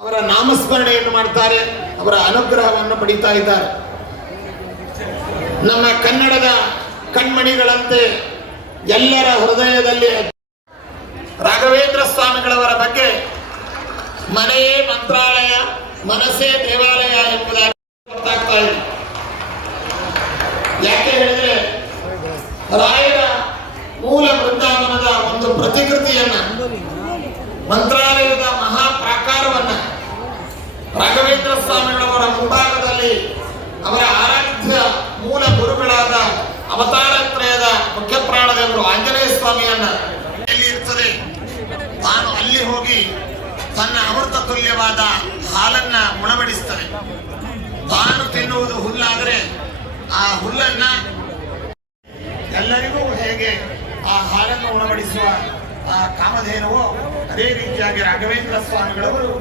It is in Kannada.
ಅವರ ನಾಮಸ್ಮರಣೆಯನ್ನು ಮಾಡ್ತಾರೆ, ಅವರ ಅನುಗ್ರಹವನ್ನು ಪಡಿತಾ ಇದ್ದಾರೆ. ನಮ್ಮ ಕನ್ನಡದ ಕಣ್ಮಣಿಗಳಂತೆ ಎಲ್ಲರ ಹೃದಯದಲ್ಲಿ ರಾಘವೇಂದ್ರ ಸ್ವಾಮಿಗಳವರ ಬಗ್ಗೆ ಮನೆಯೇ ಮಂತ್ರಾಲಯ, ಮನಸ್ಸೇ ದೇವಾಲಯ ಎಂಬುದಾಗಿ ಗೊತ್ತಾಗ್ತಾ ಇದೆ. ಯಾಕೆ ಹೇಳಿದ್ರೆ ರಾಯರ ಮೂಲ ವೃಂದಾವನದ ಒಂದು ಪ್ರತಿಕೃತಿಯನ್ನ, ಮಂತ್ರಾಲಯದ ಮಹಾಪ್ರಾಕಾರವನ್ನ ರಾಘವೇಂದ್ರ ಸ್ವಾಮಿಗಳವರ ಮುಂಭಾಗದಲ್ಲಿ ಅವರ ಆರಾಧ್ಯ ಮೂಲ ಗುರುಗಳಾದ ಅವತಾರತ್ರಯದ ಮುಖ್ಯ ಪ್ರಾಣದೇವರು ಆಂಜನೇಯ ಸ್ವಾಮಿಯನ್ನ ಎಲ್ಲಿ ಇರ್ತದೆ, ತಾನು ಅಲ್ಲಿ ಹೋಗಿ ತನ್ನ ಅಮೃತ ತುಲ್ಯವಾದ ಹಾಲನ್ನ ಉಣಬಡಿಸ್ತದೆ. ತಾನು ತಿನ್ನುವುದು ಹುಲ್ಲಾದರೆ ಆ ಹುಲ್ಲನ್ನ ಎಲ್ಲರಿಗೂ ಹೇಗೆ ಆ ಹಾಲನ್ನು ಉಣಬಡಿಸುವ ಆ ಕಾಮಧೇನುವೋ ಅದೇ ರೀತಿಯಾಗಿ ರಾಘವೇಂದ್ರ ಸ್ವಾಮಿಗಳವರು